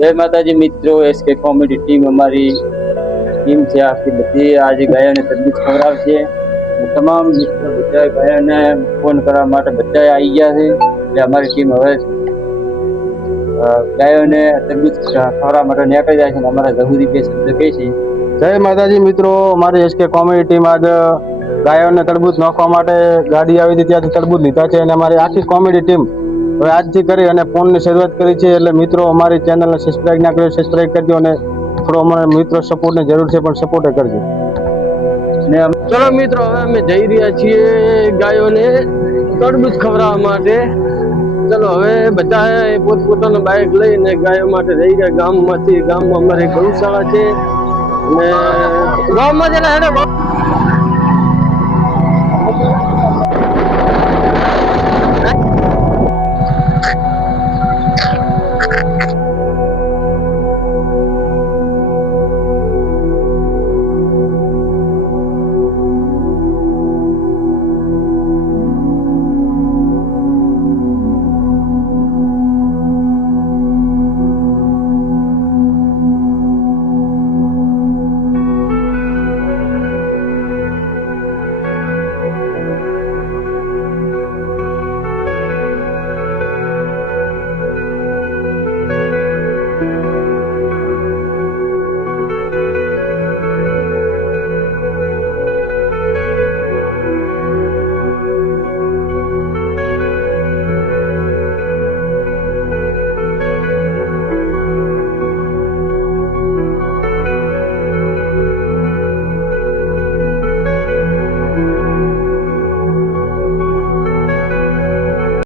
જય માતાજી મિત્રો, એસકે કોમેડી ટીમ અમારી ટીમ છે આખી બધી આજે ગાયોને તરબૂચ ખવડાવશે. તમામ મિત્રો બધા ગાયોને ફોન કરવા માટે બધા આવી ગયા છે. એટલે અમારી ટીમ હવે ગાયોને તરબૂચ ખવડાવવા માટે નીકળી જાય છે. અમારા જહુરી બે શબ્દ કહે છે. જય માતાજી મિત્રો, અમારી એસકે કોમેડી ટીમ આજ ગાયોને તરબૂચ નાખવા માટે ગાડી આવી હતી, ત્યાંથી તરબૂચ લીધા છે અને અમારી આખી કોમેડી ટીમ હવે આજથી કરી અને ફોનની શરૂઆત કરી છે. એટલે મિત્રો અમારી ચેનલને સબસ્ક્રાઇબ ના કર્યો સબસ્ક્રાઇબ કરજો અને થોડો અમારે મિત્રો સપોર્ટની જરૂર છે, પણ સપોર્ટ કરજો. ને ચલો મિત્રો, હવે અમે જઈ રહ્યા છીએ ગાયોને તરબૂચ ખવડાવવા માટે. ચલો હવે બધા પોતપોતાનું બાઇક લઈને ગાયો માટે જઈ ગયા ગામમાંથી. ગામમાં અમારી ગૌશાળા છે અને ગામમાં જરા હેડે